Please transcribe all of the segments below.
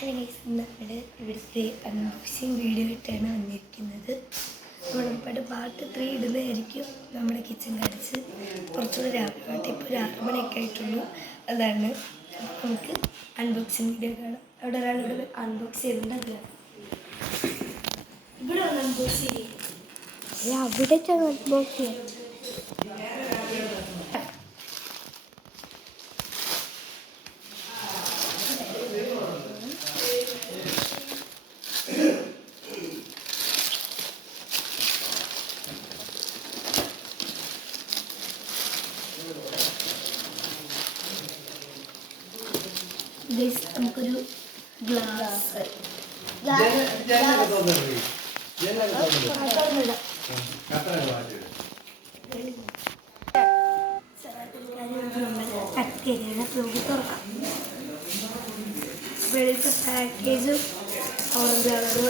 നമ്മുടെ ഇവിടുത്തെ unboxing video ആയിട്ടാണ് വന്നിരിക്കുന്നത്. നമ്മളൊരുപാട് പാർട്ട് 3 ഇടുന്നതായിരിക്കും. നമ്മുടെ കിച്ചൺ കാണിച്ച് കുറച്ചുകൂടി രാവിലെ ഇപ്പോൾ 6 മണിയൊക്കെ ആയിട്ടുള്ളൂ. അതാണ് നമുക്ക് അൺബോക്സിങ് വീഡിയോ കാണാം. അവിടെ ഒരാളിവിടെ അൺബോക്സ് ചെയ്യുന്നുണ്ട്. ഇവിടെ ഒന്ന് അൺബോക്സ് ചെയ്യും. അവിടെ അൺബോക്സ് ചെയ്യാം. നമുക്കൊരു ഗ്ലാസ് തുറക്കാം. വെളുത്ത പാക്കേജും ഓറഞ്ച് കളറ്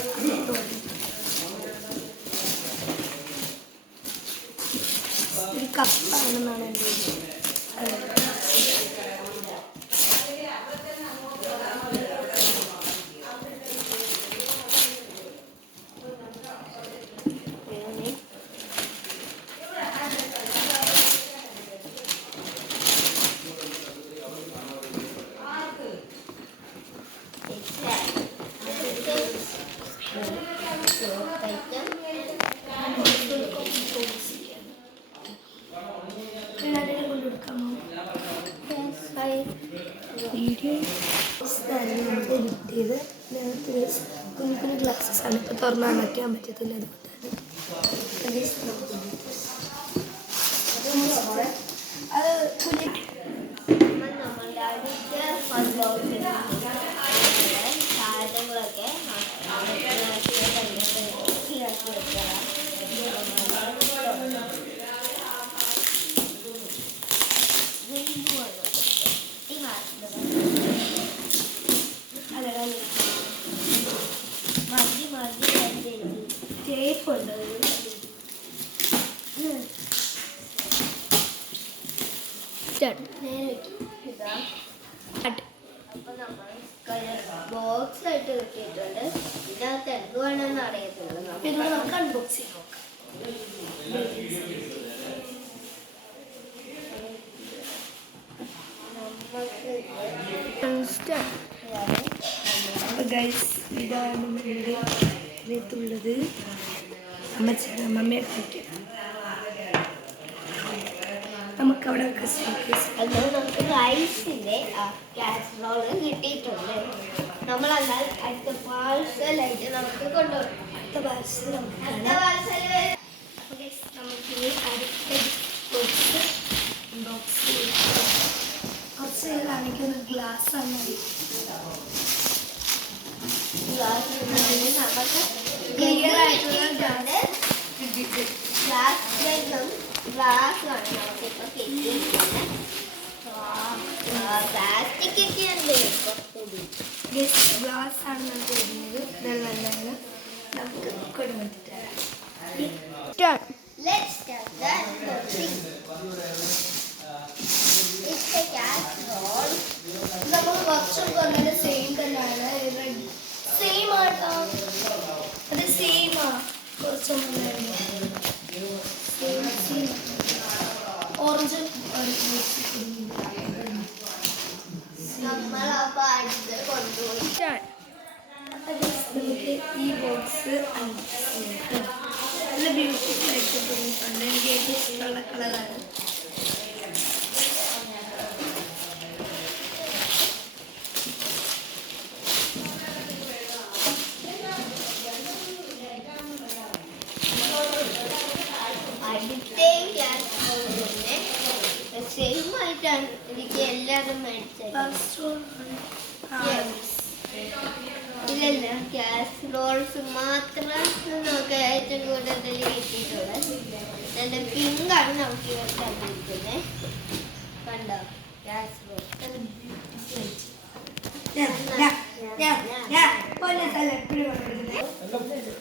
ഒരു കപ്പാണെന്നാണ് എൻ്റെ കിട്ടിയത്. കുഞ്ഞു കുഞ്ഞു ഗ്ലാസ്സസ് ആണ്. ഇപ്പോൾ തുറന്നാൽ വയ്ക്കാൻ പറ്റത്തില്ല. ടേപ്പുണ്ട്. ബോക്സ് ആയിട്ട് കിട്ടിയിട്ടുണ്ട്. ഇതിനകത്ത് എന്തുവാണെന്ന് അറിയത്തില്ല. നമുക്ക് അൺബോക്സ് ചെയ്ത് നോക്കാം. ഇതാണ് ഇതിനകത്തുള്ളത്. അമ്മയെ കഴിക്കാം. നമുക്കവിടെ നമുക്ക് റൈസിന്റെ കാസറോള് കിട്ടിയിട്ടുണ്ട്. നമ്മളെന്നാൽ അടുത്ത പാഴ്സലായിട്ട് നമുക്ക് കൊണ്ടുപോകും. അടുത്ത പാഴ്സൽ നമുക്ക് അടുത്ത ബോക്സ് കുറച്ച് കാണിക്കുന്ന ഗ്ലാസ്സാണ്. നമുക്ക് ക്ലിയർ ആയിട്ടുള്ള ഗ്ലാസ്സാണ് നമുക്കിപ്പോൾ കിട്ടിയിരിക്കുന്നത്. പ്ലാസ്റ്റിക് ഒക്കെയുണ്ട്. ഗ്ലാസ് ആണ് നമുക്ക് വരുന്നത്. നല്ലതാണ്. നമുക്ക് കൊടുത്തിട്ട് Let's start the unboxing. It's a casserole. നമ്മൾ കുറച്ചൊക്കെ വന്നത് സെയിം തന്നെയാണ്. സെയിം ആട്ടോ. അത് സെയിമാ. കുറച്ചൊന്നും ഓറഞ്ച് നമ്മളപ്പോൾ അടുത്ത് കൊണ്ടുപോയി നമുക്ക് ഈ ബോക്സ് നല്ല ബ്യൂട്ടിഫുൾ ആയിട്ട് തോന്നിയിട്ടുണ്ട്. എനിക്ക് ഏറ്റവും ഇഷ്ടമുള്ള കളറാണ്. അടുത്തേയും കാസറോളിനെ സെയിം ആയിട്ടാണ് എനിക്ക് എല്ലാവരും മേടിച്ചത്. ഇല്ലല്ല, കാസറോൾസ് മാത്രം നമുക്ക് ഏറ്റവും കൂടുതൽ കിട്ടിയിട്ടുള്ളത്. എൻ്റെ പിങ്കാണ് നമുക്ക് ഇവിടെ തന്നിരിക്കുന്നത്. കണ്ടോ കാസറോൾ.